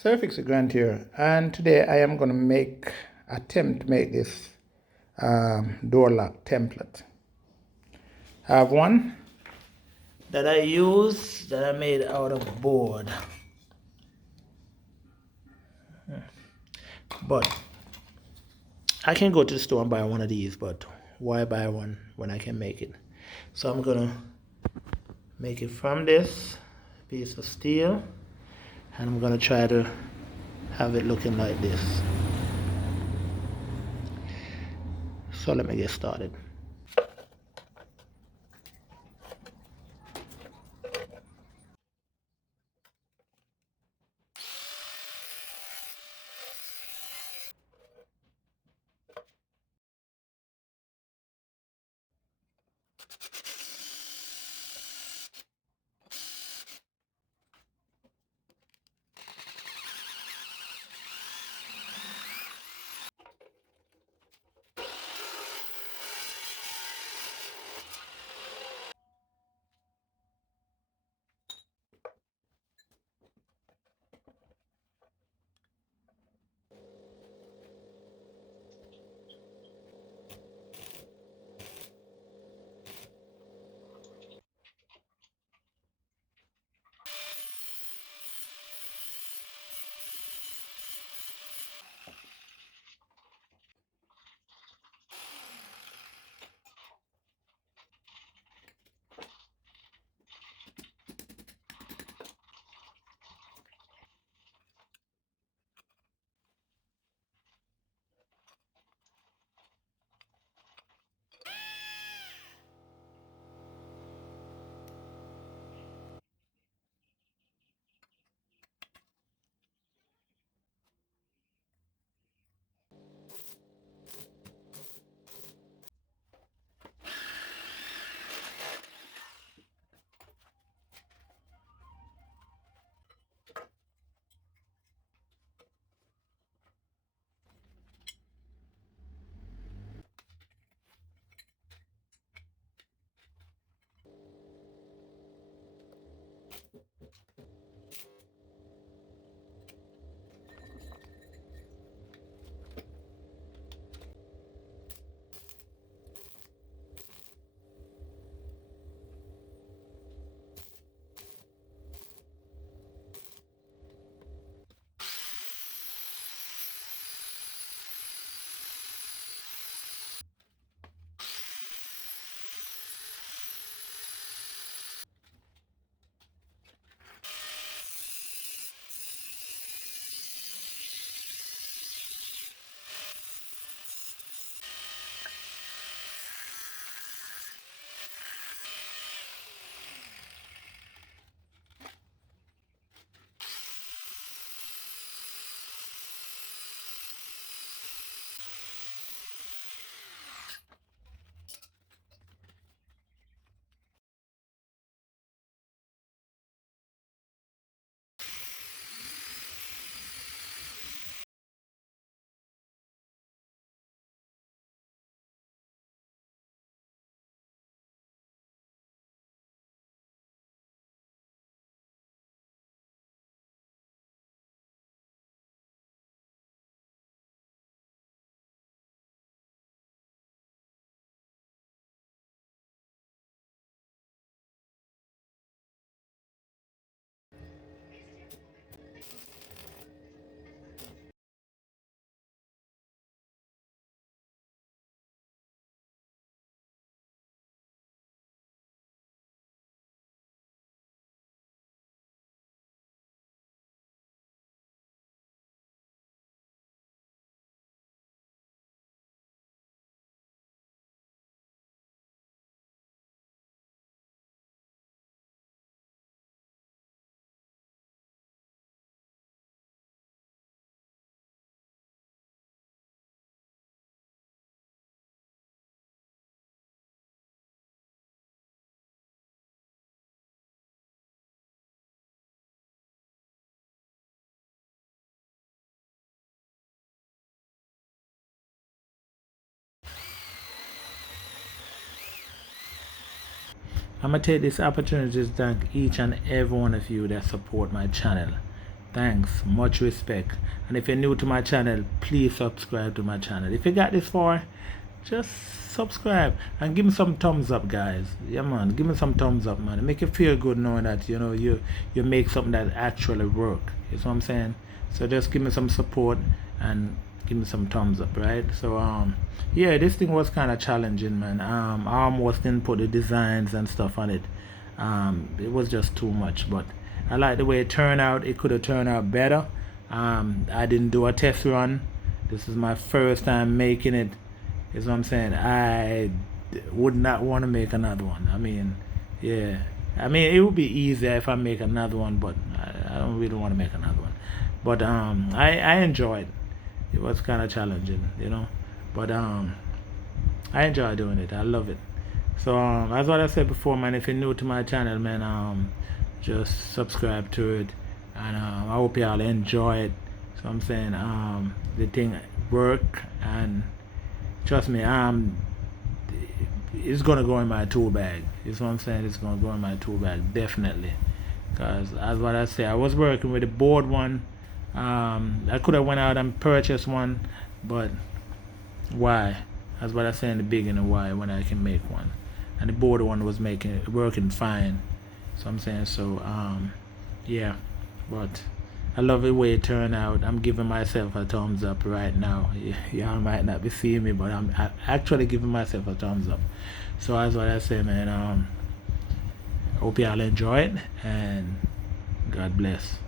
Surfix Grant here, and today I am going to attempt to make this door lock template. I have one that I made out of board, but I can go to the store and buy one of these, but why buy one when I can make it? So I'm gonna make it from this piece of steel, and I'm gonna try to have it looking like this. So let me get started. I'm gonna take this opportunity to thank each and every one of you that support my channel. Thanks, much respect. And if you're new to my channel, please subscribe to my channel. If you got this far, just subscribe and give me some thumbs up, guys. Yeah, man, give me some thumbs up, man. It make you feel good knowing that you make something that actually work. You know what I'm saying? So just give me some support and give me some thumbs up, right? So yeah, this thing was kind of challenging, man. I almost didn't put the designs and stuff on it. It was just too much, but I like the way it turned out. It could have turned out better. I didn't do a test run. This is my first time making it. Is what I'm saying. Would not want to make another one. I mean, yeah. I mean, it would be easier if I make another one, but I don't really want to make another one. But I enjoyed. It was kind of challenging, But I enjoy doing it. I love it. So as what I said before, man, if you're new to my channel, man, just subscribe to it, and I hope y'all enjoy it. So I'm saying the thing work, and trust me, it's gonna go in my tool bag. Is what I'm saying. It's gonna go in my tool bag definitely, because as what I say, I was working with the board one. I could have went out and purchased one, but why? That's what I say in the beginning. Why when I can make one, and the board one was working fine. So I'm saying so. Yeah, but I love the way it turned out. I'm giving myself a thumbs up right now. Y'all might not be seeing me, but I'm actually giving myself a thumbs up. So that's what I say, man. Hope y'all enjoy it, and God bless.